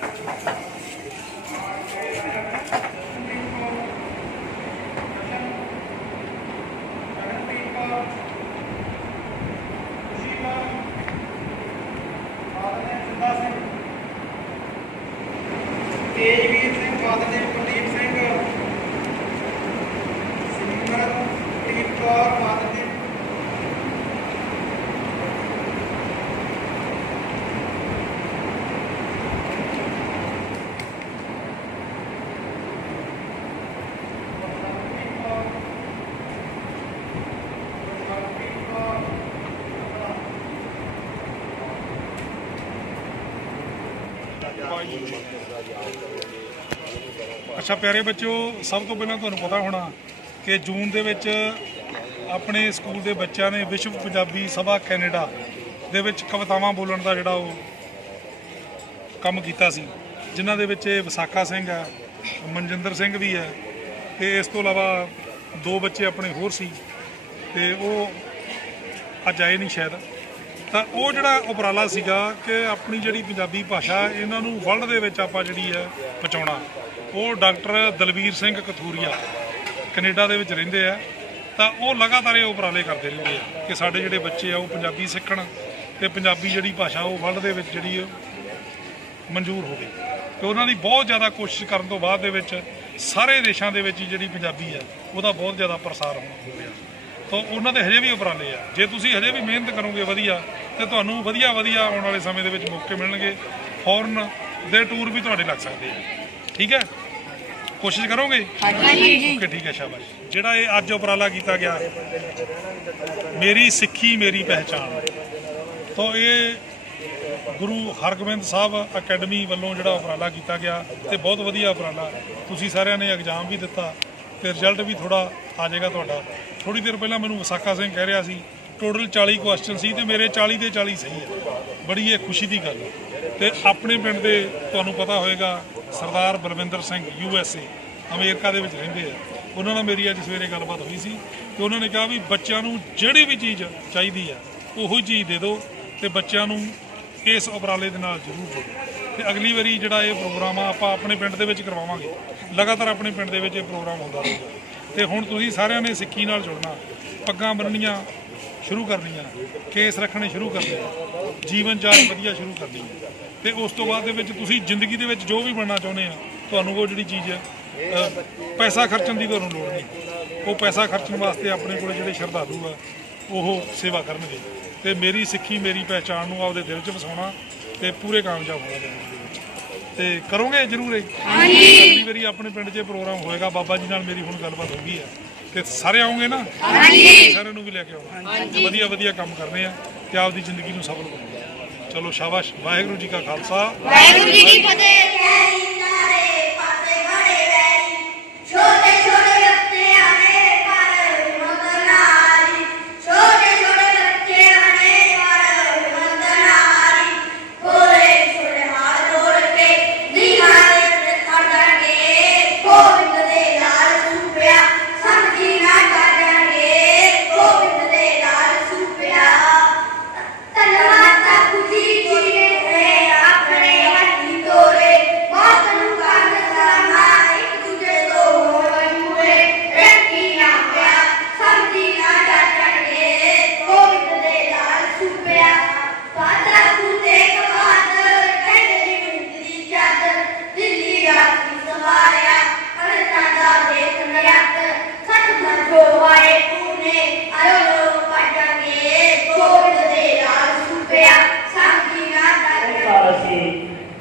Thank you. ਅੱਛਾ, ਪਿਆਰੇ ਬੱਚਿਓ, ਸਭ ਤੋਂ ਪਹਿਲਾਂ ਤੁਹਾਨੂੰ ਪਤਾ ਹੋਣਾ ਕਿ ਜੂਨ ਦੇ ਵਿੱਚ ਆਪਣੇ ਸਕੂਲ ਦੇ ਬੱਚਿਆਂ ਨੇ ਵਿਸ਼ਵ ਪੰਜਾਬੀ ਸਭਾ ਕੈਨੇਡਾ ਦੇ ਵਿੱਚ ਕਵਿਤਾਵਾਂ ਬੋਲਣ ਦਾ ਜਿਹੜਾ ਉਹ ਕੰਮ ਕੀਤਾ ਸੀ, ਜਿਨ੍ਹਾਂ ਦੇ ਵਿੱਚ ਇਹ ਵਿਸਾਖਾ ਸਿੰਘ ਹੈ, ਮਨਜਿੰਦਰ ਸਿੰਘ ਵੀ ਹੈ ਤੇ ਇਸ ਤੋਂ ਇਲਾਵਾ ਦੋ ਬੱਚੇ ਆਪਣੇ ਹੋਰ ਸੀ ਤੇ ਉਹ ਅੱਜ ਆਏ ਨਹੀਂ ਸ਼ਾਇਦ। ਤਾਂ ਉਹ ਜਿਹੜਾ ਉਪਰਾਲਾ ਸੀਗਾ ਕਿ ਆਪਣੀ ਜਿਹੜੀ ਪੰਜਾਬੀ ਭਾਸ਼ਾ ਇਹਨਾਂ ਨੂੰ ਵਰਲਡ ਦੇ ਵਿੱਚ ਆਪਾਂ ਜਿਹੜੀ ਹੈ ਪਹੁੰਚਾਉਣਾ। ਉਹ ਡਾਕਟਰ ਦਲਵੀਰ ਸਿੰਘ ਕਥੂਰੀਆ ਕੈਨੇਡਾ ਦੇ ਵਿੱਚ ਰਹਿੰਦੇ ਆ। ਤਾਂ ਉਹ ਲਗਾਤਾਰ ਇਹ ਉਪਰਾਲੇ ਕਰਦੇ ਰਹਿੰਦੇ ਆ ਕਿ ਸਾਡੇ ਜਿਹੜੇ ਬੱਚੇ ਆ ਉਹ ਪੰਜਾਬੀ ਸਿੱਖਣ ਤੇ ਪੰਜਾਬੀ ਜਿਹੜੀ ਭਾਸ਼ਾ ਉਹ ਵਰਲਡ ਦੇ ਵਿੱਚ ਜਿਹੜੀ ਮਨਜ਼ੂਰ ਹੋਵੇ। ਤੇ ਉਹਨਾਂ ਦੀ ਬਹੁਤ ਜ਼ਿਆਦਾ ਕੋਸ਼ਿਸ਼ ਕਰਨ ਤੋਂ ਬਾਅਦ ਦੇ ਵਿੱਚ ਸਾਰੇ ਦੇਸ਼ਾਂ ਦੇ ਵਿੱਚ ਜਿਹੜੀ ਪੰਜਾਬੀ ਹੈ ਉਹਦਾ ਬਹੁਤ ਜ਼ਿਆਦਾ ਪ੍ਰਸਾਰ ਹੋ ਹੋ ਗਿਆ ਤਾਂ ਉਹਨਾਂ ਦੇ ਹਜੇ ਵੀ ਉਪਰਾਲੇ ਆ। ਜੇ ਤੁਸੀਂ ਹਜੇ ਵੀ ਮਿਹਨਤ ਕਰੋਗੇ ਵਧੀਆ ਤੇ ਤੁਹਾਨੂੰ ਵਧੀਆ ਵਧੀਆ ਆਉਣ ਵਾਲੇ ਸਮੇਂ ਦੇ ਵਿੱਚ ਮੌਕੇ ਮਿਲਣਗੇ। ਫੋਰਨ ਦੇ ਟੂਰ ਵੀ ਤੁਹਾਡੇ ਲੱਗ ਸਕਦੇ ਆ। ਠੀਕ ਹੈ? ਕੋਸ਼ਿਸ਼ ਕਰੋਗੇ? ਹਾਂਜੀ। ਓਕੇ ਠੀਕ ਹੈ ਸ਼ਾਬਾਸ਼। ਜਿਹੜਾ ਇਹ ਅੱਜ ਉਪਰਾਲਾ ਕੀਤਾ ਗਿਆ ਮੇਰੀ ਸਿੱਖੀ ਮੇਰੀ ਪਹਿਚਾਣ। ਤਾਂ ਇਹ ਗੁਰੂ ਹਰਗੋਬਿੰਦ ਸਾਹਿਬ ਅਕੈਡਮੀ ਵੱਲੋਂ ਜਿਹੜਾ ਉਪਰਾਲਾ ਕੀਤਾ ਗਿਆ ਤੇ ਬਹੁਤ ਵਧੀਆ ਉਪਰਾਲਾ। ਤੁਸੀਂ ਸਾਰਿਆਂ ਨੇ ਐਗਜ਼ਾਮ ਵੀ ਦਿੱਤਾ। ਤੇ ਰਿਜ਼ਲਟ ਵੀ ਥੋੜਾ ਆ ਜਾਏਗਾ ਤੁਹਾਡਾ। ਥੋੜੀ ਦੇਰ ਪਹਿਲਾਂ ਮੈਨੂੰ ਵਿਸਾਖਾ ਸਿੰਘ ਕਹਿ ਰਿਹਾ ਸੀ ਟੋਟਲ 40 ਕੁਐਸਚਨ ਸੀ ਤੇ ਮੇਰੇ 40 ਦੇ 40 ਸਹੀ ਹੈ। ਬੜੀ ਇਹ ਖੁਸ਼ੀ ਦੀ ਗੱਲ ਹੈ। ਤੇ ਆਪਣੇ ਪਿੰਡ ਦੇ ਤੁਹਾਨੂੰ ਪਤਾ ਹੋਵੇਗਾ Sardar Balwinder Singh U S A America ਦੇ ਵਿੱਚ ਰਹਿੰਦੇ ਆ। ਉਹਨਾਂ ਨਾਲ ਮੇਰੀ ਅੱਜ ਸਵੇਰੇ ਗੱਲਬਾਤ ਹੋਈ ਸੀ ਤੇ ਉਹਨਾਂ ਨੇ ਕਿਹਾ ਵੀ ਬੱਚਿਆਂ ਨੂੰ ਜਿਹੜੀ ਵੀ ਚੀਜ਼ ਚਾਹੀਦੀ ਆ ਉਹੋ ਹੀ ਚੀਜ਼ ਦੇ ਦਿਓ ਤੇ ਬੱਚਿਆਂ ਨੂੰ ਇਸ ਉਪਰਾਲੇ ਦੇ ਨਾਲ ਜ਼ਰੂਰ ਜੋੜੋ। ਤੇ ਅਗਲੀ ਵਾਰੀ ਜਿਹੜਾ ਇਹ ਪ੍ਰੋਗਰਾਮ ਆ, ਆਪਾਂ ਆਪਣੇ ਪਿੰਡ ਦੇ ਵਿੱਚ ਕਰਵਾਵਾਂਗੇ। ਲਗਾਤਾਰ ਆਪਣੇ ਪਿੰਡ ਦੇ ਵਿੱਚ ਇਹ ਪ੍ਰੋਗਰਾਮ ਹੁੰਦਾ ਰਹੇਗਾ। ਤੇ ਹੁਣ ਤੁਸੀਂ ਸਾਰਿਆਂ ਨੇ ਸਿੱਖੀ ਨਾਲ ਜੁੜਨਾ, ਪੱਗਾਂ ਬੰਨਣੀਆਂ ਸ਼ੁਰੂ ਕਰਨੀਆਂ, ਕੇਸ ਰੱਖਣੇ ਸ਼ੁਰੂ ਕਰਨੇ, ਜੀਵਨ ਜਾਚ ਵਧੀਆ ਸ਼ੁਰੂ ਕਰਨੀ ਹੈ। ਤੇ ਉਸ ਤੋਂ ਬਾਅਦ ਦੇ ਵਿੱਚ ਤੁਸੀਂ ਜ਼ਿੰਦਗੀ ਦੇ ਵਿੱਚ ਜੋ ਵੀ ਬਣਨਾ ਚਾਹੁੰਦੇ ਆ, ਤੁਹਾਨੂੰ ਉਹ ਜਿਹੜੀ ਚੀਜ਼ ਹੈ ਪੈਸਾ ਖਰਚਣ ਦੀ ਤੁਹਾਨੂੰ ਲੋੜ ਨਹੀਂ। ਉਹ ਪੈਸਾ ਖਰਚਣ ਵਾਸਤੇ ਆਪਣੇ ਕੋਲ ਜਿਹੜੇ ਸ਼ਰਧਾਲੂ ਆ, ਉਹ ਸੇਵਾ ਕਰਨਗੇ। ਤੇ ਮੇਰੀ ਸਿੱਖੀ, ਮੇਰੀ ਪਹਿਚਾਣ ਨੂੰ ਆਪਦੇ ਦਿਲ 'ਚ ਵਸਾਉਣਾ ਤੇ ਪੂਰੇ ਕਾਮਯਾਬ ਵਿੱਚ। ਤੇ ਕਰੋਗੇ ਜ਼ਰੂਰ ਇਹ? ਹਾਂਜੀ। ਅਗਲੀ ਵਾਰੀ ਆਪਣੇ ਪਿੰਡ 'ਚ ਪ੍ਰੋਗਰਾਮ ਹੋਏਗਾ। ਬਾਬਾ ਜੀ ਨਾਲ ਮੇਰੀ ਹੁਣ ਗੱਲਬਾਤ ਹੋ ਗਈ ਹੈ। ਤੇ ਸਾਰੇ ਆਉਂਗੇ ਨਾ? ਹਾਂਜੀ। ਸਾਰਿਆਂ ਨੂੰ ਵੀ ਲੈ ਕੇ ਆਉਣਾ ਵਧੀਆ ਵਧੀਆ ਕੰਮ ਕਰਨੇ ਆ ਤੇ ਆਪਦੀ ਜ਼ਿੰਦਗੀ ਨੂੰ ਸਫਲ ਬਣਾਉਣਾ ਚਲੋ ਸ਼ਾਬਾਸ਼। ਵਾਹਿਗੁਰੂ ਜੀ ਕਾ ਖਾਲਸਾ। ਵਾਹਿਗੁਰੂ ਜੀ ਕੀ ਫਤਿਹ। ਛੋਟੇ ਛੋਟੇ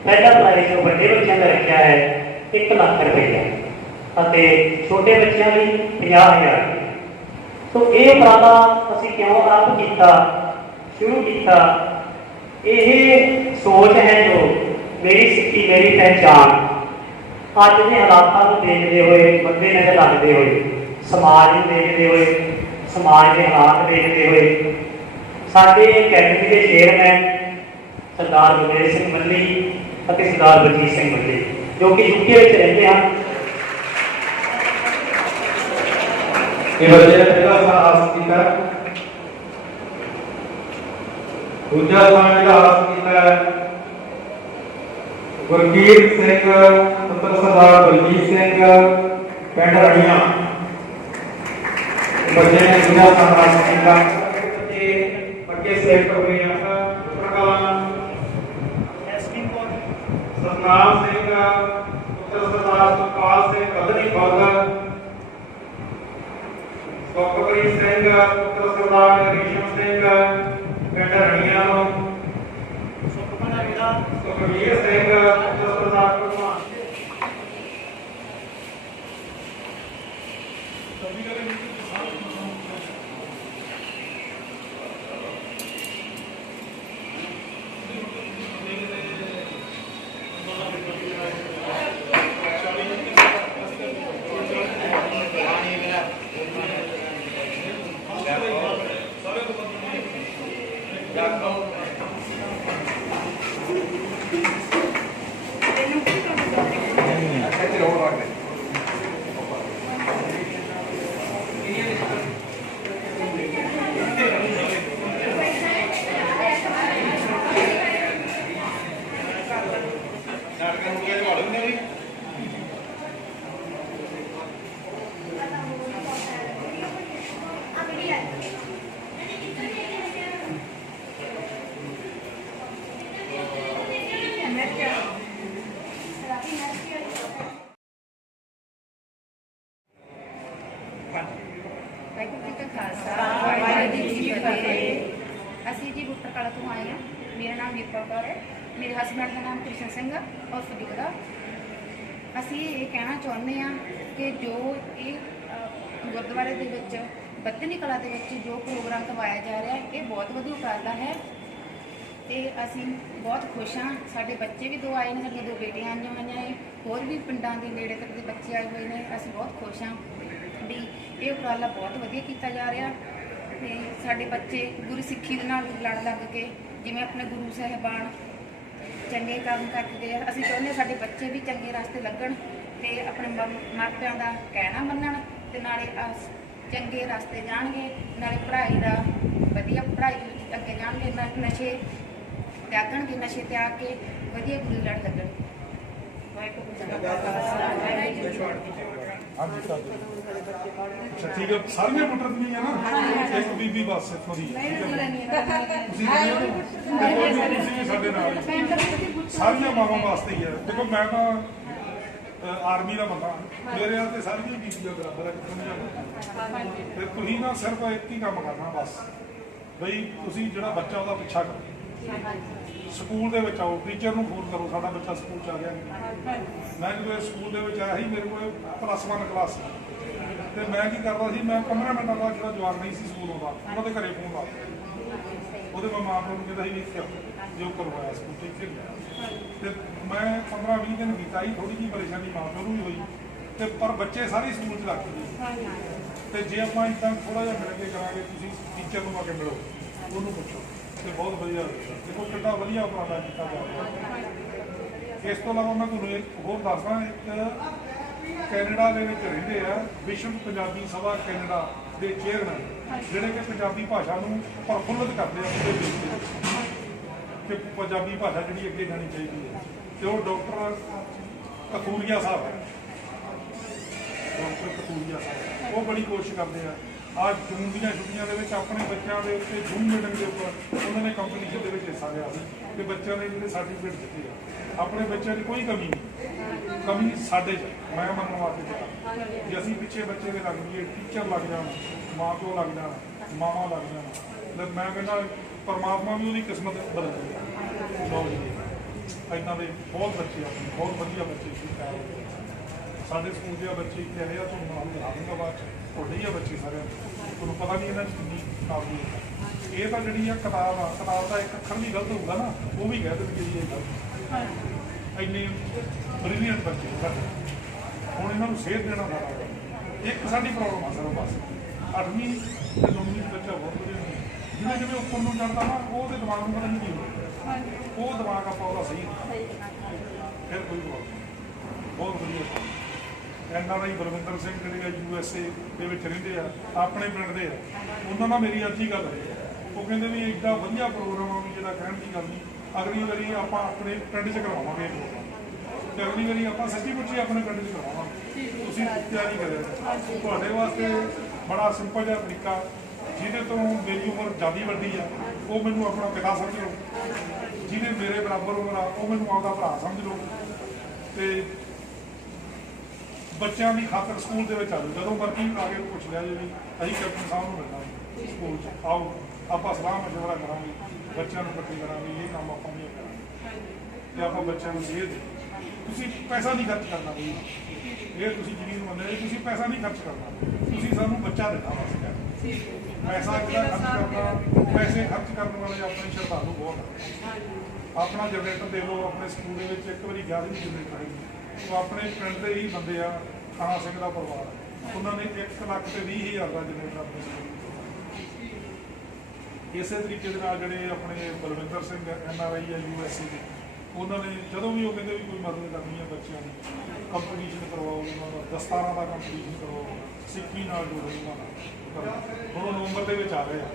ਪਹਿਲਾ ਪ੍ਰਾਈਜ਼ ਜੋ ਵੱਡੇ ਬੱਚਿਆਂ ਦਾ ਰੱਖਿਆ ਹੈ 1 ਲੱਖ ਰੁਪਏ ਅਤੇ ਛੋਟੇ ਬੱਚਿਆਂ ਲਈ 50000 ਸੋ ਇਹ ਉਪਰਾਲਾ ਅਸੀਂ ਕਿਉਂ ਆਰੰਭ ਕੀਤਾ, ਸ਼ੁਰੂ ਕੀਤਾ? ਇਹ ਸੋਚ ਹੈ ਜੋ ਮੇਰੀ ਸਿੱਖੀ, ਮੇਰੀ ਪਹਿਚਾਨ ਅੱਜ ਦੇ ਹਾਲਾਤਾਂ ਨੂੰ ਦੇਖਦੇ ਹੋਏ ਬੰਦੇ ਨਜ਼ਰ ਲੱਗਦੇ ਹੋਏ, ਸਮਾਜ ਨੂੰ ਦੇਖਦੇ ਹੋਏ, ਸਮਾਜ ਦੇ ਹਾਲਾਤ ਦੇਖਦੇ ਹੋਏ, ਸਾਡੇ ਅਕੈਡਮੀ ਦੇ ਚੇਅਰਮੈਨ ਸਰਦਾਰ ਗੁਰਦੇਵ ਸਿੰਘ ਮੱਲੀ ਅਤੇ ਸਰਦਾਰ ਬਲਜੀਤ ਸਿੰਘ ਮੱਲੀ ਜੋ ਕਿ ਯੂਕੇ ਵਿੱਚ ਰਹਿੰਦੇ ਹਨ ਇਹ ਬੱਚੇ ਨੇ ਪਹਿਲਾ ਸਥਾਨ ਹਾਸਲ ਕੀਤਾ ਹੈ। ਦੂਜਾ ਸਥਾਨ ਜਿਹੜਾ ਹਾਸਲ ਕੀਤਾ ਹੈ ਗੁਰਕੀਰਤ ਸਿੰਘ ਪੁੱਤਰ ਸਰਦਾਰ ਬਲਜੀਤ ਸਿੰਘ ਪਿੰਡ ਰਣੀਆਂ ਬੱਚੇ ਨੇ ਜਿਹੜਾ ਸਾਹਮਣਾ ਕੀਤਾ ਬੱਚੇ ਬੱਚੇ ਸਿਲੈਕਟ ਹੋਏ ਆ ਪ੍ਰਕਾਲਾ ਐਸਪੀ ਕੋਲ ਸਤਨਾਮ ਸਿੰਘ ਪੁੱਤਰ ਸਰਦਾਰ ਸੁਖਪਾਲ ਸਿੰਘ ਕਦਰੀ ਫੌਜ ਸੁਖਪ੍ਰੀਤ ਸਿੰਘ ਪੁੱਤਰ ਸਰਦਾਰ ਰਿਸ਼ਮ ਸਿੰਘ ਪਿੰਡ ਰਣੀਆਂ ਤੋਂ ਸੁਖਵੀਰ ਸਿੰਘ ਪੁੱਤਰ ਸਰਦਾਰ ਕੁਮਾਰ ਵਾਹਿਗੁਰੂ ਜੀ ਕਾ ਖਾਲਸਾ ਵਾਹਿਗੁਰੂ ਜੀ ਕੀ ਫਤਿਹ ਅਸੀਂ ਜੀ ਬੁੱਟਰ ਕਲਾ ਤੋਂ ਆਏ ਹਾਂ ਮੇਰਾ ਨਾਮ ਵੀਰਪਾਲ ਕੌਰ ਹੈ ਮੇਰੇ ਹਸਬੰਡ ਦਾ ਨਾਮ ਕ੍ਰਿਸ਼ਨ ਸਿੰਘ ਆ ਔਰ ਸੁਦੀਪਦਾ ਅਸੀਂ ਇਹ ਕਹਿਣਾ ਚਾਹੁੰਦੇ ਹਾਂ ਕਿ ਜੋ ਇਹ ਅ, ਗੁਰਦੁਆਰੇ ਦੇ ਵਿੱਚ ਬੱਦਨੀ ਕਲਾ ਦੇ ਵਿੱਚ ਜੋ ਪ੍ਰੋਗਰਾਮ ਕਰਵਾਇਆ ਜਾ ਰਿਹਾ ਹੈ ਇਹ ਬਹੁਤ ਵਧੀਆ ਉਪਰਾਲਾ ਹੈ ਤੇ ਅਸੀਂ ਬਹੁਤ ਖੁਸ਼ ਹਾਂ ਸਾਡੇ ਬੱਚੇ ਵੀ ਦੋ ਦੋ ਬੇਟੀਆਂ ਆਈਆਂ ਹੋਈਆਂ ਏ ਹੋਰ ਵੀ ਪਿੰਡਾਂ ਦੇ ਨੇੜੇ ਤੱਕ ਦੇ ਬੱਚੇ ਆਏ ਹੋਏ ਨੇ, ਅਸੀਂ ਬਹੁਤ ਖੁਸ਼ ਹਾਂ ਵੀ ਇਹ ਉਪਰਾਲਾ ਬਹੁਤ ਵਧੀਆ ਕੀਤਾ ਜਾ ਰਿਹਾ। ਤੇ ਸਾਡੇ ਬੱਚੇ ਗੁਰੂ ਸਿੱਖੀ ਦੇ ਨਾਲ ਲੜ ਲੱਗ ਕੇ ਜਿਵੇਂ ਆਪਣੇ ਗੁਰੂ ਸਾਹਿਬਾਨ ਚੰਗੇ ਕੰਮ ਕਰਦੇ ਆ, ਅਸੀਂ ਚਾਹੁੰਦੇ ਹਾਂ ਸਾਡੇ ਬੱਚੇ ਵੀ ਚੰਗੇ ਰਸਤੇ ਲੱਗਣ ਤੇ ਆਪਣੇ ਮ- ਮਾਪਿਆਂ ਦਾ ਕਹਿਣਾ ਮੰਨਣ ਤੇ ਨਾਲੇ ਅਸ- ਚੰਗੇ ਰਸਤੇ ਜਾਣਗੇ, ਨਾਲੇ ਪੜ੍ਹਾਈ ਦਾ ਵਧੀਆ ਪੜ੍ਹਾਈ ਵਿੱਚ ਅੱਗੇ ਜਾਣਗੇ, ਨਾ, ਨਸ਼ੇ ਤਿਆਗਣਗੇ, ਨਸ਼ੇ ਤਿਆਗ ਕੇ ਵਧੀਆ ਗੁਰੂ ਲੜ ਲੱਗਣ। ਵਾਹਿਗੁਰੂ ਜੀ ਕਾ ਖਾਲਸਾ ਵਾਹਿਗੁਰੂ ਜੀ ਕੀ ਫਤਿਹ। ਹਾਂਜੀ ਸਾਹਿਬ ਅੱਛਾ ਠੀਕ ਹੈ। ਸਾਰੀਆਂ ਪੁੱਤਰ ਨਹੀਂ ਆ ਨਾ? ਇੱਕ ਬੀਬੀ ਬਸ ਇੱਥੋਂ ਦੀ ਤੁਸੀਂ ਤੁਸੀਂ ਵੀ ਸਾਡੇ ਨਾਲ ਹੀ। ਸਾਰੀਆਂ ਮਾਵਾਂ ਵਾਸਤੇ ਹੀ ਹੈ ਦੇਖੋ ਮੈਂ ਤਾਂ ਆਰਮੀ ਦਾ ਬੰਦਾ ਮੇਰੇ ਨਾਲ ਤੇ ਸਾਰੀਆਂ ਬੀਬੀਆਂ ਬਰਾਬਰ ਹੈ ਕਿਉਂ ਨਹੀਂ ਤੇ ਤੁਸੀਂ ਨਾ ਸਿਰਫ ਇੱਕ ਹੀ ਕੰਮ ਕਰਨਾ ਬਸ। ਬਈ ਤੁਸੀਂ ਜਿਹੜਾ ਬੱਚਾ ਉਹਦਾ ਪਿੱਛਾ ਕਰੋ। ਸਕੂਲ ਦੇ ਵਿੱਚ ਆਓ ਟੀਚਰ ਨੂੰ ਫੋਨ ਕਰੋ, ਸਾਡਾ ਬੱਚਾ ਸਕੂਲ ਚ ਆ ਗਿਆ। ਮੈਂ ਜਦੋਂ ਸਕੂਲ ਦੇ ਵਿੱਚ ਆਇਆ ਸੀ, ਮੇਰੇ ਕੋਲ ਪਲੱਸ 1 ਕਲਾਸ ਸੀ। ਤੇ ਮੈਂ ਕੀ ਕਰਦਾ ਸੀ, ਮੈਂ 15 ਮਿੰਟਾਂ ਬਾਅਦ ਜਿਹੜਾ ਜਵਾਬ ਨਹੀਂ ਸੀ ਸਕੂਲ ਆਉਂਦਾ, ਉਹਨਾਂ ਦੇ ਘਰੇ ਫੋਨ ਲਾ ਉਹਦੇ ਮੈਂ ਮਾਂ ਪਿਓ ਨੂੰ ਕਹਿੰਦਾ ਸੀ ਵੀ ਇੱਥੇ ਜੋ ਕਰਵਾਇਆ ਸਕੂਲ ਤੇ ਇੱਥੇ ਤੇ ਮੈਂ 15 20 ਦਿਨ ਕੀਤਾ ਹੀ ਥੋੜੀ ਜਿਹੀ ਪਰੇਸ਼ਾਨੀ ਮਾਂ ਪਿਓ ਨੂੰ ਵੀ ਹੋਈ। ਤੇ ਪਰ ਬੱਚੇ ਸਾਰੇ ਸਕੂਲ ਚ ਲੱਗ ਗਏ। ਤੇ ਜੇ ਆਪਾਂ ਇਦਾਂ ਥੋੜਾ ਜਿਹਾ ਮਿਲ ਕੇ ਕਰਾਂਗੇ, ਤੁਸੀਂ ਟੀਚਰ ਨੂੰ ਆ ਕੇ ਮਿਲੋ, ਉਹਨੂੰ ਪੁੱਛੋ। ਤੇ ਬਹੁਤ ਵਧੀਆ ਦੇਖੋ ਕਿੰਨਾ ਵਧੀਆ ਉਪਰਾਲਾ ਕੀਤਾ ਜਾ ਰਿਹਾ। ਇਸ ਤੋਂ ਇਲਾਵਾ ਮੈਂ ਤੁਹਾਨੂੰ ਇੱਕ ਹੋਰ ਦੱਸਦਾ, ਇੱਕ ਕੈਨੇਡਾ ਦੇ ਵਿੱਚ ਰਹਿੰਦੇ ਆ ਵਿਸ਼ਵ ਪੰਜਾਬੀ ਸਭਾ ਕੈਨੇਡਾ ਦੇ ਚੇਅਰਮੈਨ, ਜਿਹੜੇ ਕਿ ਪੰਜਾਬੀ ਭਾਸ਼ਾ ਨੂੰ ਪ੍ਰਫੁੱਲਤ ਕਰਦੇ ਆ ਉਹਦੇ ਵਿੱਚ। ਕਿ ਪੰਜਾਬੀ ਭਾਸ਼ਾ ਜਿਹੜੀ ਅੱਗੇ ਜਾਣੀ ਚਾਹੀਦੀ ਹੈ। ਤੇ ਉਹ ਡਾਕਟਰ ਕਤੂਰੀਆ ਸਾਹਿਬ ਡਾਕਟਰ ਕਤੂਰੀਆ ਸਾਹਿਬ। ਉਹ ਬੜੀ ਕੋਸ਼ਿਸ਼ ਕਰਦੇ ਆ ਅੱਜ ਜੂਨ ਦੀਆਂ ਛੁੱਟੀਆਂ ਦੇ ਵਿੱਚ ਆਪਣੇ ਬੱਚਿਆਂ ਦੇ ਉੱਤੇ ਜੂਮ ਮੀਟਿੰਗ ਦੇ ਉੱਪਰ ਉਹਨਾਂ ਨੇ ਕੰਪੀਟੀਸ਼ਨ ਦੇ ਵਿੱਚ ਹਿੱਸਾ ਲਿਆ ਸੀ ਤੇ ਬੱਚਿਆਂ ਨੇ ਜਿਹੜੇ ਸਰਟੀਫਿਕੇਟ ਦਿੱਤੇ ਆ, ਆਪਣੇ ਬੱਚਿਆਂ ਦੀ ਕੋਈ ਕਮੀ ਨਹੀਂ। ਕਮੀ ਸਾਡੇ 'ਚ ਹੈ। ਮੈਂ ਮੰਨਣ ਵਾਸਤੇ ਚਾਹਾਂ ਜੇ ਅਸੀਂ ਪਿੱਛੇ ਬੱਚੇ ਦੇ ਲੱਗ ਜਾਈਏ ਟੀਚਰ ਲੱਗ ਜਾਣ ਮਾਂ ਪਿਓ ਲੱਗ ਜਾਣ ਮਾਮਾ ਲੱਗ ਜਾਣ, ਤੇ ਮੈਂ ਕਹਿੰਦਾ ਪਰਮਾਤਮਾ ਵੀ ਉਹਦੀ ਕਿਸਮਤ ਬਦਲ ਦਿੰਦਾ ਲਓ ਇੱਦਾਂ ਦੇ ਬਹੁਤ ਬੱਚੇ ਆ, ਬਹੁਤ ਵਧੀਆ ਬੱਚੇ ਸੀ, ਤਿਆਰ ਸਾਡੇ ਸਕੂਲ ਦੇ ਬੱਚੇ ਇੱਥੇ ਆਏ ਆ ਤੁਹਾਨੂੰ ਦਿਖਾ ਦੂੰਗਾ ਬਾਅਦ ਚ। ਤੁਹਾਡੇ ਹੀ ਆ ਬੱਚੇ ਸਾਰੇ ਤੁਹਾਨੂੰ ਪਤਾ ਨਹੀਂ ਇਹਨਾਂ 'ਚ ਕਿੰਨੀ ਕਾਬਲੀਅਤ ਹੈ। ਇਹ ਤਾਂ ਜਿਹੜੀ ਆ ਕਿਤਾਬ ਆ ਕਿਤਾਬ ਦਾ ਇੱਕ ਅੱਖਰ ਵੀ ਗਲਤ ਹੋਊਗਾ ਨਾ ਉਹ ਵੀ ਕਹਿ ਦੇਣਗੇ ਜੀ ਇਹ ਗਲਤ ਇੰਨੇ ਬ੍ਰਿਲੀਅੰਟ ਬੱਚੇ ਸਾਡੇ। ਹੁਣ ਇਹਨਾਂ ਨੂੰ ਸੇਧ ਦੇਣਾ ਪੈਣਾ। ਇੱਕ ਸਾਡੀ ਪ੍ਰੋਬਲਮ ਆ ਸਰ ਬਸ। 8ਵੀਂ ਤੇ 9ਵੀਂ ਚ ਬੱਚਾ ਬਹੁਤ ਵਧੀਆ ਜਿਵੇਂ ਜਿਵੇਂ ਉੱਪਰ ਨੂੰ ਚੜਦਾ ਨਾ ਉਹਦੇ ਦਿਮਾਗ ਨੂੰ ਪਤਾ ਨਹੀਂ ਕੀ ਹੁੰਦਾ। ਉਹ ਦਿਮਾਗ ਆਪਾਂ ਉਹਦਾ ਸਹੀ ਫਿਰ ਕੋਈ ਪ੍ਰੋਬਲਮ। ਬਹੁਤ ਵਧੀਆ। N R I Balwinder Singh ਜਿਹੜੇ ਆ ਯੂ ਐਸ ਏ ਦੇ ਵਿੱਚ ਰਹਿੰਦੇ ਆ, ਆਪਣੇ ਪਿੰਡ ਦੇ ਆ, ਉਹਨਾਂ ਨਾਲ ਮੇਰੀ ਅੱਜ ਗੱਲ ਹੋਈ ਉਹ ਕਹਿੰਦੇ ਵੀ ਇੱਡਾ ਵਧੀਆ ਪ੍ਰੋਗਰਾਮ ਆ ਵੀ ਜਿਹੜਾ ਕਹਿਣ ਦੀ ਗੱਲ ਨਹੀਂ। ਅਗਲੀ ਵਾਰੀ ਆਪਾਂ ਆਪਣੇ ਪਿੰਡ 'ਚ ਕਰਵਾਵਾਂਗੇ ਇਹ program। ਤੇ ਅਗਲੀ ਵਾਰੀ ਆਪਾਂ ਸੱਚੀ ਮੁੱਚੀ ਆਪਣੇ ਪਿੰਡ 'ਚ ਕਰਵਾਵਾਂਗੇ। ਤੁਸੀਂ ਤਿਆਰੀ ਕਰਿਓ। ਤੁਹਾਡੇ ਵਾਸਤੇ ਬੜਾ ਸਿੰਪਲ ਜਿਹਾ ਤਰੀਕਾ, ਜਿਹਦੇ ਤੋਂ ਮੇਰੀ ਉਮਰ ਜ਼ਿਆਦਾ ਵੱਡੀ ਆ, ਉਹ ਮੈਨੂੰ ਆਪਣਾ ਪਿਤਾ ਸਮਝ। ਲਓ ਜਿਹਦੇ ਮੇਰੇ ਬਰਾਬਰ ਉਮਰ ਆ, ਉਹ ਮੈਨੂੰ ਆਪਦਾ ਭਰਾ ਸਮਝ। ਲਓ ਤੇ ਬੱਚਿਆਂ ਦੀ ਖਾਤਰ ਸਕੂਲ ਦੇ ਵਿੱਚ ਆ ਜਾਓ। ਜਦੋਂ ਮਰਜ਼ੀ ਆ ਕੇ ਪੁੱਛ ਲਿਆ ਜੇ ਵੀ ਅਸੀਂ ਕੈਪਟਨ ਸਾਹਿਬ ਨੂੰ ਮਿਲਣਾ ਸਕੂਲ 'ਚ ਆਓ। ਆਪਾਂ ਸਲਾਹ ਮਸ਼ਵਰਾ ਕਰਾਂਗੇ, ਬੱਚਿਆਂ ਨੂੰ ਇਕੱਠੇ ਕਰਾਂਗੇ, ਇਹ ਕੰਮ ਆਪਾਂ ਨਹੀਂ ਕਰਾਂਗੇ। ਤੇ ਆਪਾਂ ਬੱਚਿਆਂ ਨੂੰ ਸੇਧ ਦੇ ਤੁਸੀਂ ਪੈਸਾ ਨਹੀਂ ਖਰਚ ਕਰਨਾ ਬਈ ਇਹ ਤੁਸੀਂ ਜ਼ਮੀਨ ਮੰਨਦੇ ਜੀ ਤੁਸੀਂ ਪੈਸਾ ਨਹੀਂ ਖਰਚ ਕਰਨਾ। ਤੁਸੀਂ ਸਾਨੂੰ ਬੱਚਾ ਦੇਣਾ ਬਸ ਪੈਸਾ ਜਿਹੜਾ ਖਰਚ ਕਰਨਾ, ਪੈਸੇ ਖਰਚ ਕਰਨ ਵਾਲੇ ਆਪਣੇ ਸ਼ਰਧਾਲੂ ਬਹੁਤ ਆ। ਆਪਣਾ ਜਨਰੇਟਰ ਦੇ ਲਓ, ਆਪਣੇ ਸਕੂਲ ਦੇ ਵਿੱਚ ਇੱਕ ਵਾਰੀ ਗਿਆ ਸੀ ਜਨਰੇਟਰ ਆਈ। ਉਹ ਆਪਣੇ ਪਿੰਡ ਦੇ ਹੀ ਬੰਦੇ ਆ ਖਾਣਾ ਸਿੰਘ ਦਾ ਪਰਿਵਾਰ। ਆ। ਉਹਨਾਂ ਨੇ 1 ਲੱਖ ਤੇ 20 ਹਜ਼ਾਰ ਦਾ ਜਨਰੇਟਰ ਆਪਣੇ ਇਸੇ ਤਰੀਕੇ ਦੇ ਨਾਲ ਜਿਹੜੇ ਆਪਣੇ Balwinder Singh N R I ਹੈ ਯੂ ਐਸ ਏ ਦੇ, ਉਹਨਾਂ ਨੇ ਜਦੋਂ ਵੀ ਉਹ ਕਹਿੰਦੇ ਵੀ ਕੋਈ ਮਦਦ ਕਰਨੀ ਹੈ ਬੱਚਿਆਂ ਦੀ ਕੰਪੀਟੀਸ਼ਨ ਕਰਵਾਓ, ਉਹਨਾਂ ਦਾ ਦਸਤਾਰਾਂ ਦਾ ਕੰਪੀਟੀਸ਼ਨ ਕਰਵਾਓ, ਸਿੱਖੀ ਨਾਲ ਜੋੜੋ ਉਹਨਾਂ ਦਾ। ਹੁਣ ਉਹ ਨਵੰਬਰ ਦੇ ਵਿੱਚ ਆ ਰਹੇ ਆ।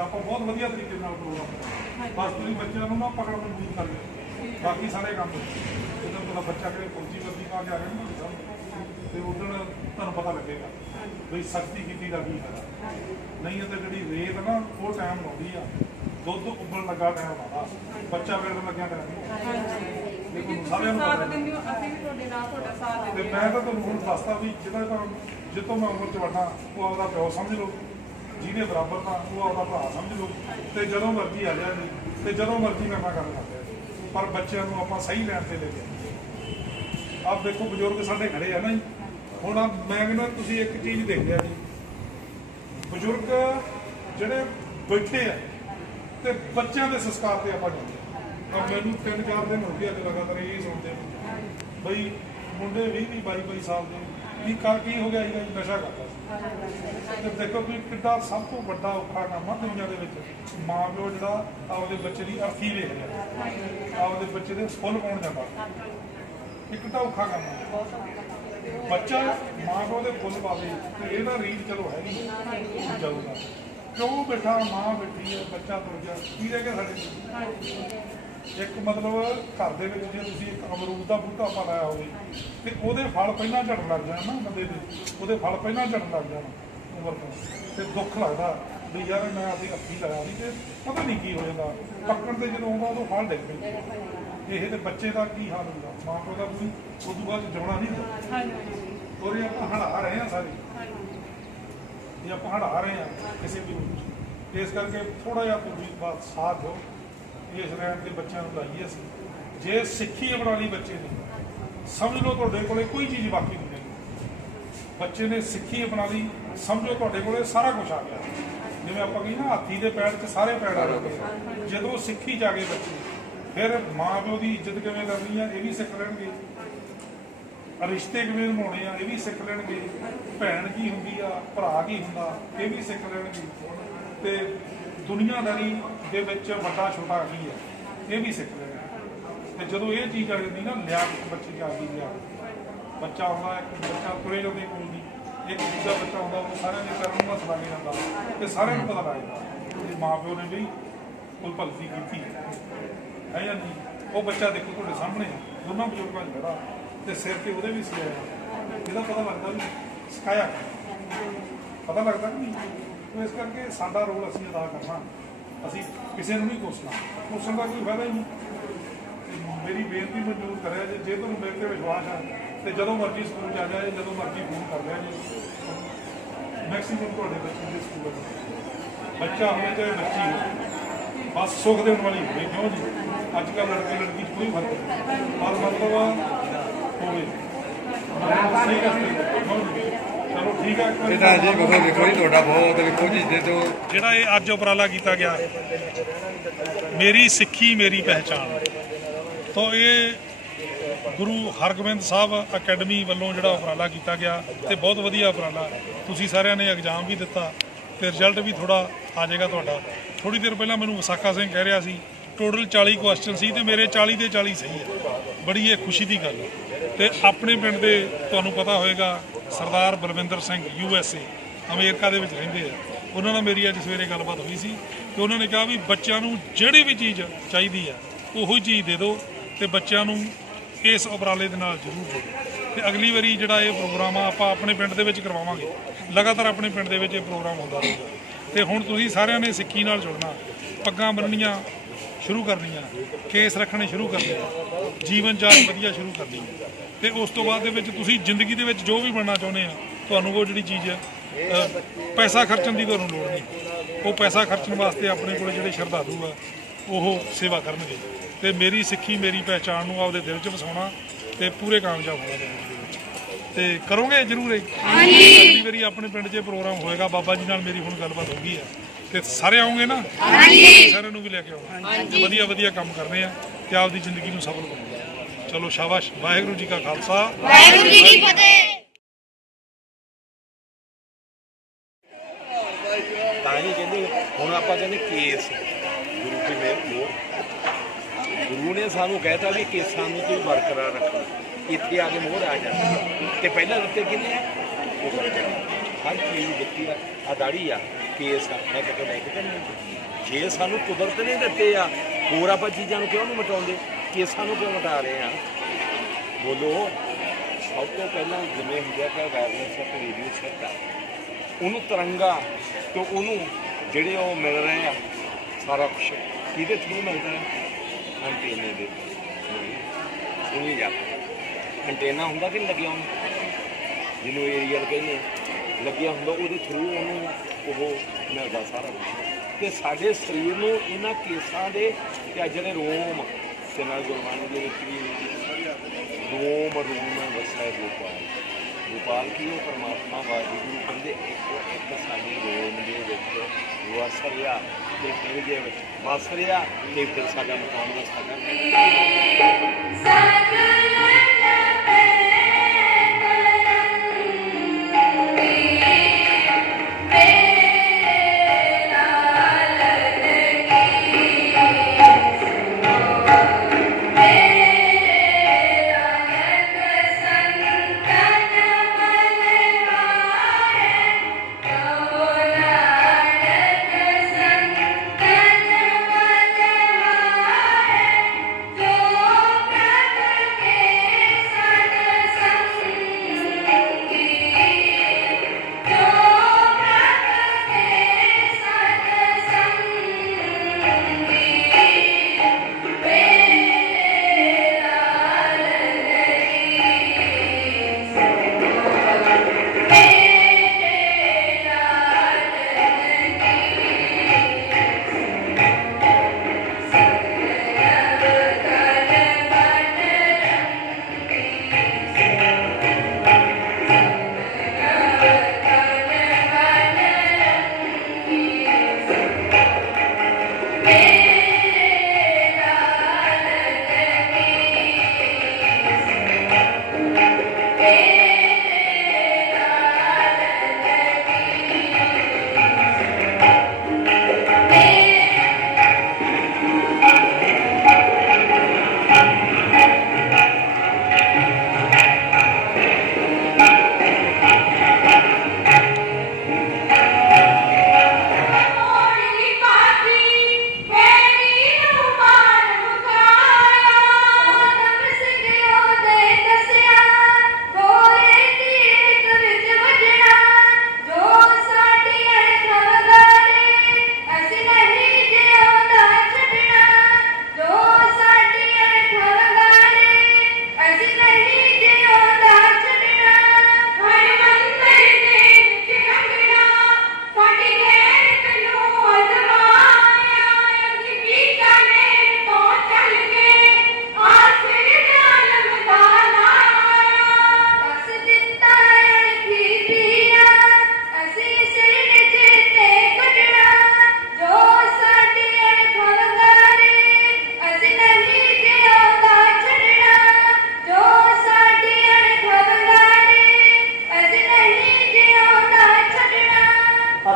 ਤਾਂ ਆਪਾਂ ਬਹੁਤ ਵਧੀਆ ਤਰੀਕੇ ਨਾਲ ਪ੍ਰੋਗਰਾਮ ਕਰਾਂਗੇ ਬਸ ਤੁਸੀਂ ਬੱਚਿਆਂ ਨੂੰ ਨਾ ਪਕੜ ਮਜ਼ਬੂਤ ਕਰ ਲਿਓ। ਬਾਕੀ ਸਾਰੇ ਕੰਮ ਜਦੋਂ ਤੁਹਾਡਾ ਬੱਚਾ ਕਿਹੜੇ ਫੌਜੀ ਵਰਦੀ ਪਾ ਕੇ ਆ ਗਿਆ ਨਾ ਤੇ ਉਦੋਂ ਤੁਹਾਨੂੰ ਪਤਾ ਲੱਗੇਗਾ ਵੀ ਸਖਤੀ ਕੀਤੀ ਦਾ ਕੀ ਨਹੀਂ ਤਾਂ ਜਿਹੜੀ ਰੇਤ ਨਾ ਉਹ ਟਾਈਮ ਲਾਉਂਦੀ ਆ। ਦੁੱਧ ਉੱਬਲਣ ਲੱਗਾ ਟਾਈਮ ਲਾਉਂਦਾ। ਬੱਚਾ ਵੇਲਣ ਲੱਗਿਆ ਟਾਈਮ ਤੁਹਾਨੂੰ ਸਾਰਿਆਂ ਨੂੰ ਪਤਾ ਸਾਥ ਹੈ। ਦਿੰਦੇ ਹੋ ਅਸੀਂ ਵੀ ਤੁਹਾਡੇ ਨਾਲ ਤੁਹਾਡਾ ਸਾਥ ਤੇ ਦਿੰਦੇ ਮੈਂ ਤਾਂ ਤੁਹਾਨੂੰ ਹੁਣ ਦੱਸਦਾ ਵੀ ਜਿਹਦਾ ਤਾਂ ਜਿੱਤੋਂ ਮੈਂ ਉਮਰ ਚ ਵੱਡਾ ਉਹ ਆਪਦਾ ਪਿਓ ਸਮਝ ਲਓ। ਜਿਹਨੇ ਬਰਾਬਰ ਤਾਂ ਉਹ ਆਪਦਾ ਭਰਾ ਸਮਝ ਲਓ ਤੇ ਜਦੋਂ ਮਰਜ਼ੀ ਆ ਜਾਏ ਜੀ ਤੇ ਜਦੋਂ ਮਰਜ਼ੀ ਮੈਂ ਮੈਂ ਗੱਲ ਕਰਦੇ ਪਰ ਬੱਚਿਆਂ ਨੂੰ ਆਪਾਂ ਸਹੀ ਲੈਣ ਤੇ ਲੈ ਕੇ ਆਪ ਦੇਖੋ ਬਜ਼ੁਰਗ ਸਾਡੇ ਖੜੇ ਆ ਨਾ ਜੀ। ਹੁਣ ਆਹ ਮੈਂ ਕਹਿੰਦਾ ਤੁਸੀਂ ਇੱਕ ਚੀਜ਼ ਦੇਖ ਲਿਆ ਜੀ। ਬਜ਼ੁਰਗ ਜਿਹੜੇ ਬੈਠੇ ਆ ਤੇ ਬੱਚਿਆਂ ਦੇ ਸੰਸਕਾਰ ਤੇ ਆਪਾਂ ਜਾਂਦੇ ਆ। ਮੈਨੂੰ ਤਿੰਨ ਚਾਰ ਦਿਨ ਹੋ ਗਏ ਅੱਜ ਲਗਾਤਾਰ ਇਹ ਸੁਣਦੇ ਬਈ ਮੁੰਡੇ 20 ਵੀਹ 22 22 ਸਾਲ ਦੇ। ਕੀ ਕਰ ਕੀ ਹੋ ਗਿਆ ਸੀਗਾ ਜੀ? ਨਸ਼ਾ ਕਰਦਾ। ਤੇ ਦੇਖੋ ਵੀ ਕਿੱਡਾ ਸਭ ਤੋਂ ਵੱਡਾ ਔਖਾ ਕੰਮ ਆ ਦੁਨੀਆ ਦੇ ਵਿੱਚ। ਮਾਂ ਪਿਓ ਜਿਹੜਾ ਆਪਦੇ ਬੱਚੇ ਦੀ ਅਰਥੀ ਵੇਖ ਰਿਹਾ ਆਪਦੇ ਬੱਚੇ ਦੇ ਫੁੱਲ ਪਾਉਣ ਜਾਂਦਾ ਇੱਕ ਤਾਂ ਔਖਾ ਕੰਮ ਆ। ਬੱਚਾ ਮਾਂ ਪਿਓ ਦੇ ਫੁੱਲ ਪਾਵੇ ਤੇ ਇਹਦਾ ਰੀਤ ਚਲੋ ਹੈ ਨਹੀਂ। ਜਾਊਗਾ। ਕਿਉਂ ਬੈਠਾ? ਮਾਂ ਬੈਠੀ ਹੈ, ਬੱਚਾ ਤੁਰ ਗਿਆ। ਕੀ ਰਹਿ ਗਿਆ ਸਾਡੇ ਇੱਕ ਮਤਲਬ ਘਰ ਦੇ ਵਿੱਚ ਜੇ ਤੁਸੀਂ ਇੱਕ ਅਮਰੂਦ ਦਾ ਬੂਟਾ ਪਾ ਲਾਇਆ ਹੋਵੇ ਤੇ ਉਹਦੇ ਫਲ ਪਹਿਲਾਂ ਝੜਨ ਲੱਗ ਜਾਣ ਨਾ ਬੰਦੇ ਦੇ ਉਹਦੇ ਫਲ ਪਹਿਲਾਂ ਝੜਨ ਲੱਗ ਜਾਣ ਉਮਰ ਤੋਂ ਤੇ ਦੁੱਖ ਲੱਗਦਾ ਵੀ ਯਾਰ ਮੈਂ ਆਪਣੀ ਅੱਖੀ ਲਾਇਆ ਸੀ ਤੇ ਪਤਾ ਨਹੀਂ ਕੀ ਹੋ ਜਾਂਦਾ। ਪੱਕਣ ਤੇ ਜਦੋਂ ਆਉਂਦਾ ਉਦੋਂ ਫਲ ਡਿੱਗ ਪੈਂਦੇ ਇਹ ਤੇ ਬੱਚੇ ਦਾ ਕੀ ਹਾਲ ਹੁੰਦਾ? ਮਾਂ ਪਿਓ ਦਾ ਕੋਈ ਉਦੋਂ ਬਾਅਦ ਜਿਉਣਾ ਨਹੀਂ ਹੁੰਦਾ। ਹਾਂਜੀ। ਔਰ ਇਹ ਆਪਾਂ ਹੜਾ ਰਹੇ ਹਾਂ ਸਾਰੇ। ਇਹ ਆਪਾਂ ਹੜਾ ਰਹੇ ਹਾਂ ਕਿਸੇ ਵੀ। ਇਸ ਕਰਕੇ ਥੋੜਾ ਜਿਹਾ ਤੁਸੀਂ ਬਾਤ ਸਾਥ ਦਿਓ। ਇਸ ਰਹਿਣ ਤੇ ਬੱਚਿਆਂ ਨੂੰ ਲਾਈਏ ਅਸੀਂ। ਜੇ ਸਿੱਖੀ ਅਪਣਾ ਲਈ ਬੱਚੇ ਨੇ, ਸਮਝ ਲਓ ਤੁਹਾਡੇ ਕੋਲੇ ਕੋਈ ਚੀਜ਼ ਬਾਕੀ ਨਹੀਂ ਹੈ ਬੱਚੇ ਨੇ ਸਿੱਖੀ ਅਪਣਾ ਲਈ, ਸਮਝੋ ਤੁਹਾਡੇ ਕੋਲੇ ਸਾਰਾ ਕੁਝ ਆ ਗਿਆ। ਜਿਵੇਂ ਆਪਾਂ ਕਹੀ ਨਾ, ਹਾਥੀ ਦੇ ਪੈਰ 'ਚ ਸਾਰੇ ਪੈਰ ਆ ਗਏ ਜਦੋਂ ਸਿੱਖੀ ਜਾ ਗਏ ਬੱਚੇ, ਫਿਰ ਮਾਂ ਪਿਓ ਦੀ ਇੱਜ਼ਤ ਕਿਵੇਂ ਕਰਨੀ ਆ, ਇਹ ਵੀ ਸਿੱਖ ਲੈਣਗੇ। ਰਿਸ਼ਤੇ ਕਿਵੇਂ ਨਿਭਾਉਣੇ ਆ, ਇਹ ਵੀ ਸਿੱਖ ਲੈਣਗੇ। ਭੈਣ ਕੀ ਹੁੰਦੀ ਆ, ਭਰਾ ਕੀ ਹੁੰਦਾ, ਇਹ ਵੀ ਸਿੱਖ ਲੈਣਗੇ। ਤੇ ਦੁਨੀਆਦਾਰੀ ਦੇ ਵਿੱਚ ਵੱਡਾ ਛੋਟਾ ਕੀ ਹੈ? ਇਹ ਵੀ ਸਿੱਖ ਲੈਣਗੇ ਤੇ ਜਦੋਂ ਇਹ ਚੀਜ਼ ਆ ਜਾਂਦੀ ਨਾ, ਲਿਆ ਬੱਚੇ ਦੀ ਆ ਲਿਆ ਬੱਚਾ ਆਉਂਦਾ, ਇੱਕ ਬੱਚਾ ਤੁਰੇ ਜਾਂਦੇ ਕੋਈ ਨਹੀਂ ਇੱਕ ਦੂਜਾ ਬੱਚਾ ਹੁੰਦਾ ਉਹ ਸਾਰਿਆਂ ਦੇ ਕਰਨ ਨੂੰ ਹੱਥ ਲੱਗ ਜਾਂਦਾ ਤੇ ਸਾਰਿਆਂ ਨੂੰ ਪਤਾ ਲੱਗ ਜਾਂਦਾ ਕਿ ਮਾਂ ਪਿਓ ਨੇ ਵੀ ਕੋਈ ਭਗਤੀ ਕੀਤੀ ਹੈ। ਜਾਂ ਨਹੀਂ? ਉਹ ਬੱਚਾ ਦੇਖੋ ਤੁਹਾਡੇ ਸਾਹਮਣੇ ਦੋਨਾਂ ਬਜ਼ੁਰਗਾਂ 'ਚ ਖੜਾ। ਤੇ ਸਿਰ ਤੇ ਉਹਦੇ ਵੀ ਸਿਆਇਆ ਇਹਦਾ ਪਤਾ ਲੱਗਦਾ ਨਹੀਂ ਸਿਖਾਇਆ। ਪਤਾ ਲੱਗਦਾ ਨਹੀਂ। ਇਸ ਕਰਕੇ ਸਾਡਾ ਰੋਲ ਅਸੀਂ ਅਦਾ ਕਰਨਾ। ਅਸੀਂ ਕਿਸੇ ਨੂੰ ਨਹੀਂ ਕੋਸਣਾ। ਕੋਸਣ ਦਾ ਕੋਈ ਫਾਇਦਾ ਹੀ ਨਹੀਂ। ਮੇਰੀ ਬੇਨਤੀ ਮਨਜ਼ੂਰ ਕਰਿਆ ਜੇ ਜੇ ਤੁਹਾਨੂੰ ਮੇਰੇ ਤੇ ਵਿਸ਼ਵਾਸ ਆ ਤੇ ਜਦੋਂ ਮਰਜ਼ੀ ਸਕੂਲ 'ਚ ਆ ਜਾਏ ਜਦੋਂ ਮਰਜ਼ੀ ਫੋਨ ਕਰ ਲਿਆ ਜੀ। ਮੈਕਸਿਮਮ ਤੁਹਾਡੇ ਬੱਚੇ ਦੇ ਸਕੂਲ ਵਿੱਚ ਬੱਚਾ ਹੋਵੇ ਚਾਹੇ ਬੱਚੀ ਹੋਵੇ। ਬਸ ਸੁੱਖ ਦੇਣ ਵਾਲੀ ਹੋਵੇ ਕਿਉਂ ਜੀ? ਅੱਜ ਕੱਲ੍ਹ ਲੜਕੇ ਲੜਕੀ 'ਚ ਕੋਈ ਫ਼ਰਕ ਨਹੀਂ। ਪਰ ਮਤਲਬ ਹੋਵੇ। ਸਹੀ ਰਸਤੇ ਤੇ, ਚਲੋ ਠੀਕ ਹੈ ਇੱਕ ਵਾਰੀ ਇਹਦਾ ਜੀ ਵੇਖੋ ਵੇਖੋ ਜੀ ਤੁਹਾਡਾ ਬਹੁਤ ਵੇਖੋ ਜੀ ਦੇ ਤੋਂ ਜਿਹੜਾ ਇਹ ਅੱਜ ਉਪਰਾਲਾ ਕੀਤਾ ਗਿਆ ਮੇਰੀ ਸਿੱਖੀ ਮੇਰੀ ਪਹਿਚਾਣ। ਤੋਂ ਇਹ ਗੁਰੂ ਹਰਗੋਬਿੰਦ ਸਾਹਿਬ ਅਕੈਡਮੀ ਵੱਲੋਂ ਜਿਹੜਾ ਉਪਰਾਲਾ ਕੀਤਾ ਗਿਆ ਤੇ ਬਹੁਤ ਵਧੀਆ ਉਪਰਾਲਾ। ਤੁਸੀਂ ਸਾਰਿਆਂ ਨੇ ਐਗਜ਼ਾਮ ਵੀ ਦਿੱਤਾ ਤੇ ਰਿਜ਼ਲਟ ਵੀ ਥੋੜਾ ਆ ਜਾਏਗਾ ਤੁਹਾਡਾ। ਥੋੜੀ ਦੇਰ ਪਹਿਲਾਂ ਮੈਨੂੰ ਵਿਸਾਖਾ ਸਿੰਘ ਕਹਿ ਰਿਹਾ ਸੀ ਟੋਟਲ 40 ਕੁਐਸਚਨ ਸੀ ਤੇ ਮੇਰੇ 40 ਦੇ 40 ਸਹੀ ਹੈ। ਬੜੀ ਇਹ ਖੁਸ਼ੀ ਦੀ ਗੱਲ ਹੈ। ਤੇ ਆਪਣੇ ਪਿੰਡ ਦੇ ਤੁਹਾਨੂੰ ਪਤਾ ਹੋਵੇਗਾ Sardar Balwinder Singh U S A, America ਦੇ ਵਿੱਚ ਰਹਿੰਦੇ ਆ। ਉਹਨਾਂ ਨਾਲ ਮੇਰੀ ਅੱਜ ਸਵੇਰੇ ਗੱਲਬਾਤ ਹੋਈ ਸੀ ਤੇ ਉਹਨਾਂ ਨੇ ਕਿਹਾ ਵੀ ਬੱਚਿਆਂ ਨੂੰ ਜਿਹੜੀ ਵੀ ਚੀਜ਼ ਚਾਹੀਦੀ ਆ, ਉਹੋ ਹੀ ਚੀਜ਼ ਦੇ ਦਿਓ ਤੇ ਬੱਚਿਆਂ ਨੂੰ ਇਸ ਉਪਰਾਲੇ ਦੇ ਨਾਲ ਜ਼ਰੂਰ ਜੋੜੋ। ਤੇ ਅਗਲੀ ਵਾਰੀ ਜਿਹੜਾ ਇਹ ਪ੍ਰੋਗਰਾਮ ਆ, ਆਪਾਂ ਆਪਣੇ ਪਿੰਡ ਦੇ ਵਿੱਚ ਕਰਵਾਵਾਂਗੇ। ਲਗਾਤਾਰ ਆਪਣੇ ਪਿੰਡ ਦੇ ਵਿੱਚ ਇਹ ਪ੍ਰੋਗਰਾਮ ਹੁੰਦਾ ਰਹੇਗਾ। ਤੇ ਹੁਣ ਤੁਸੀਂ ਸਾਰਿਆਂ ਨੇ ਸਿੱਖੀ ਨਾਲ ਜੁੜਨਾ, ਪੱਗਾਂ ਬੰਨਣੀਆਂ ਸ਼ੁਰੂ ਕਰਨੀਆਂ, ਕੇਸ ਰੱਖਣੇ ਸ਼ੁਰੂ ਕਰਨੇ, ਜੀਵਨ ਜਾਚ ਵਧੀਆ ਸ਼ੁਰੂ ਕਰਨੀ। ਤੇ ਉਸ ਤੋਂ ਬਾਅਦ ਦੇ ਵਿੱਚ ਤੁਸੀਂ ਜ਼ਿੰਦਗੀ ਦੇ ਵਿੱਚ ਜੋ ਵੀ ਬਣਨਾ ਚਾਹੁੰਦੇ ਆ ਤੁਹਾਨੂੰ ਉਹ ਜਿਹੜੀ ਚੀਜ਼ ਹੈ ਪੈਸਾ ਖਰਚਣ ਦੀ ਤੁਹਾਨੂੰ ਲੋੜ ਨਹੀਂ। ਉਹ ਪੈਸਾ ਖਰਚਣ ਵਾਸਤੇ ਆਪਣੇ ਕੋਲ ਜਿਹੜੇ ਸ਼ਰਧਾਲੂ ਆ ਉਹ ਸੇਵਾ ਕਰਨਗੇ। ਤੇ ਮੇਰੀ ਸਿੱਖੀ ਮੇਰੀ ਪਹਿਚਾਣ ਨੂੰ ਆਪਦੇ ਦਿਲ 'ਚ ਵਸਾਉਣਾ ਤੇ ਪੂਰੇ ਕਾਮਯਾਬ ਹੋਣਾ ਤੇ ਕਰੋਗੇ ਜ਼ਰੂਰ ਇਹ? ਹਾਂਜੀ। ਅਗਲੀ ਵਾਰੀ ਆਪਣੇ ਪਿੰਡ 'ਚ ਪ੍ਰੋਗਰਾਮ ਹੋਏਗਾ ਬਾਬਾ ਜੀ ਨਾਲ ਮੇਰੀ ਹੁਣ ਗੱਲਬਾਤ ਹੋ ਗਈ ਹੈ। ਤੇ ਸਾਰੇ ਆਉਂਗੇ ਨਾ? ਹਾਂਜੀ। ਸਾਰਿਆਂ ਨੂੰ ਵੀ ਲੈ ਕੇ ਆਉਣਾ ਤੇ ਵਧੀਆ ਵਧੀਆ ਕੰਮ ਕਰਨੇ ਆ ਤੇ ਆਪਦੀ ਜ਼ਿੰਦਗੀ ਨੂੰ ਸਫਲ ਬਣਾਉਣਾ ਚਲੋ ਸ਼ਾਬਾਸ਼ ਵਾਹਿਗੁਰੂ ਜੀ ਕਾ ਖਾਲਸਾ। ਵਾਹਿਗੁਰੂ ਜੀ ਕੀ ਫਤਿਹ। ਤਾਂ ਹੀ ਕਹਿੰਦੇ ਹੁਣ ਆਪਾਂ ਕਹਿੰਦੇ ਕੇਸ। ਗੁਰੂ ਕੀ ਮੇਰ ਮੋਰ ਗੁਰੂ ਨੇ ਸਾਨੂੰ ਕਹਿਤਾ ਵੀ ਕੇਸਾਂ ਨੂੰ ਤੁਸੀਂ ਬਰਕਰਾਰ ਰੱਖਣਾ ਇੱਥੇ ਆ ਕੇ ਮੋਹਰ ਆ ਜਾਂਦੀ ਤੇ ਪਹਿਲਾਂ ਦਿੱਤੇ ਕਿੰਨੇ ਆ? ਉਹ ਨੇ। ਹਰ ਚੀਜ਼ ਦਿੱਤੀ ਆ। ਆ ਦਾੜੀ ਆ ਕੇਸ ਆ। ਮੈਂ ਕਿਤੇ ਲੈ ਕੇ ਤਾਂ ਨਹੀਂ। ਜੇ ਸਾਨੂੰ ਕੁਦਰਤ ਨੇ ਦਿੱਤੇ ਆ ਹੋਰ ਆਪਾਂ ਚੀਜ਼ਾਂ ਨੂੰ ਕਿਉਂ ਨਹੀਂ ਮਟਾਉਂਦੇ? ਕੇਸਾਂ ਨੂੰ ਕਿਉਂ ਮਟਾ ਰਹੇ ਆ? ਬੋਲੋ। ਸਭ ਤੋਂ ਪਹਿਲਾਂ ਜਿਵੇਂ ਹੁੰਦਾ ਕਿ ਵਾਇਰਲੈਸ ਇੱਕ ਰੇਡੀਓ ਸੈੱਟ ਆ। ਉਹਨੂੰ ਤਰੰਗਾ ਤੇ ਉਹਨੂੰ ਜਿਹੜੇ ਉਹ ਮਿਲ ਰਹੇ ਆ, ਸਾਰਾ ਕੁਝ ਕਿਹਦੇ ਥਰੂ ਮਿਲਦਾ ਹੈ? ਐਂਟੀਨੇ ਦੇ ਸੁਣੀ ਜਾ ਐਂਟੀਨਾ ਹੁੰਦਾ ਕਿ ਲੱਗਿਆ ਉਹਨੂੰ? ਜਿਹਨੂੰ ਏਰੀਅਲ ਕਹਿੰਦੇ ਲੱਗਿਆ ਹੁੰਦਾ ਉਹਦੇ ਥਰੂ ਉਹਨੂੰ ਉਹ ਮਿਲਦਾ ਸਾਰਾ ਕੁਝ ਤੇ ਸਾਡੇ ਸਰੀਰ ਨੂੰ ਇਹਨਾਂ ਕੇਸਾਂ ਦੇ ਤੇ ਜਿਹੜੇ ਰੋਮ ਤੇ ਨਾਲ ਗੁਰਬਾਣੀ ਦੇ ਵਿੱਚ ਵੀ ਰੋਮ ਰੋਮ ਵਸੈ ਗੋਪਾਲ। ਗੋਪਾਲ ਕੀ ਉਹ ਪਰਮਾਤਮਾ ਵਾਹਿਗੁਰੂ ਕਹਿੰਦੇ, ਇੱਕ ਇੱਕ ਸਾਡੀ ਰੋਮ ਦੇ ਵਿੱਚ ਵਸ ਰਿਹਾ ਤੇ ਫਿਰ ਦੇ ਵਿੱਚ ਵਸ ਰਿਹਾ ਤੇ ਫਿਰ ਸਾਡਾ ਮਕਾਨ ਦਾ ਸਾਡਾ ਮੋੜੀ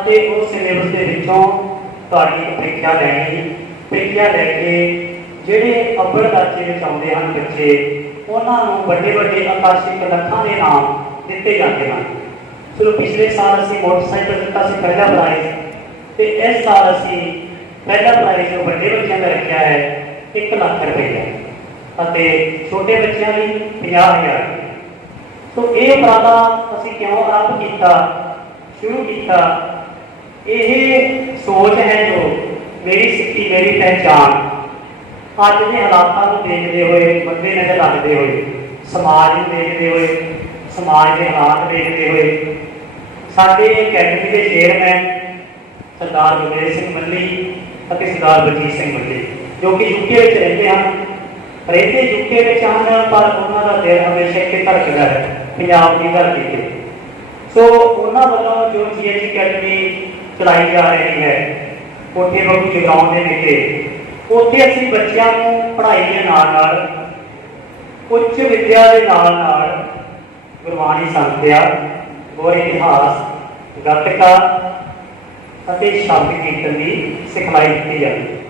ਅਤੇ ਉਸ ਸਿਲੇਬਸ ਦੇ ਵਿੱਚੋਂ ਤੁਹਾਡੀ ਇੱਕ ਪ੍ਰੀਖਿਆ ਲੈਣੀ, ਪ੍ਰੀਖਿਆ ਲੈ ਕੇ ਜਿਹੜੇ ਅੱਵਲ ਦਰਜੇ ਵਿੱਚ ਆਉਂਦੇ ਹਨ ਬੱਚੇ, ਉਹਨਾਂ ਨੂੰ ਵੱਡੇ ਵੱਡੇ ਆਕਾਸ਼ਿਕ ਲੱਖਾਂ ਦੇ ਨਾਮ ਦਿੱਤੇ ਜਾਂਦੇ ਹਨ। ਚਲੋ ਪਿਛਲੇ ਸਾਲ ਅਸੀਂ ਮੋਟਰਸਾਈਕਲ ਦਿੱਤਾ ਸੀ ਪਹਿਲਾ ਪ੍ਰਾਈਜ਼ ਤੇ ਇਸ ਸਾਲ ਅਸੀਂ ਪਹਿਲਾ ਪ੍ਰਾਈਜ਼ ਜੋ ਵੱਡੇ ਬੱਚਿਆਂ ਦਾ ਰੱਖਿਆ ਹੈ 1 ਲੱਖ ਰੁਪਏ ਅਤੇ ਛੋਟੇ ਬੱਚਿਆਂ ਲਈ 50000 ਸੋ ਇਹ ਉਪਰਾਲਾ ਅਸੀਂ ਕਿਉਂ ਆਰੰਭ ਕੀਤਾ, ਸ਼ੁਰੂ ਕੀਤਾ ਇਹ ਸੋਚ ਹੈ ਜੋ ਮੇਰੀ ਸਿੱਖੀ, ਮੇਰੀ ਪਹਿਚਾਨ ਅੱਜ ਦੇ ਹਾਲਾਤਾਂ ਨੂੰ ਦੇਖਦੇ ਹੋਏ ਮੱਦੇ ਨਜ਼ਰ ਰੱਖਦੇ ਹੋਏ, ਸਮਾਜ ਨੂੰ ਦੇਖਦੇ ਹੋਏ, ਸਮਾਜ ਦੇ ਹਾਲਾਤ ਦੇਖਦੇ ਹੋਏ, ਸਾਡੇ ਅਕੈਡਮੀ ਦੇ ਚੇਅਰਮੈਨ ਸਰਦਾਰ ਗੁਰਦੇਵ ਸਿੰਘ ਮੱਲੀ ਅਤੇ ਸਰਦਾਰ ਬਲਜੀਤ ਸਿੰਘ ਮੱਲੀ, ਜੋ ਕਿ ਯੂਕੇ ਵਿੱਚ ਰਹਿੰਦੇ ਹਨ। ਰਹਿੰਦੇ ਯੂਕੇ ਵਿੱਚ ਹਨ, ਪਰ ਉਹਨਾਂ ਦਾ ਦਿਲ ਹਮੇਸ਼ਾ ਇੱਥੇ ਧੜਕਦਾ ਹੈ, ਪੰਜਾਬ ਦੀ ਧਰਤੀ ਤੇ। ਸੋ ਉਹਨਾਂ ਵੱਲੋਂ ਜੋ ਜੀਐਚ ਅਕੈਡਮੀ ਚਲਾਈ ਜਾ ਰਹੀ ਹੈ। ਕੋਠੇ ਬੱਬੂ ਜਗਾਉਣ ਦੇ ਵਿਖੇ ਉੱਥੇ ਅਸੀਂ ਬੱਚਿਆਂ ਨੂੰ ਪੜ੍ਹਾਈ ਦੇ ਨਾਲ ਨਾਲ ਉੱਚ ਵਿੱਦਿਆ ਦੇ ਨਾਲ ਨਾਲ ਗੁਰਬਾਣੀ ਸੰਥਿਆ ਗੁਰ ਇਤਿਹਾਸ, ਗੱਤਕਾ ਅਤੇ ਸ਼ਬਦ ਕੀਰਤਨ ਦੀ ਸਿਖਲਾਈ ਦਿੱਤੀ ਜਾਂਦੀ ਹੈ।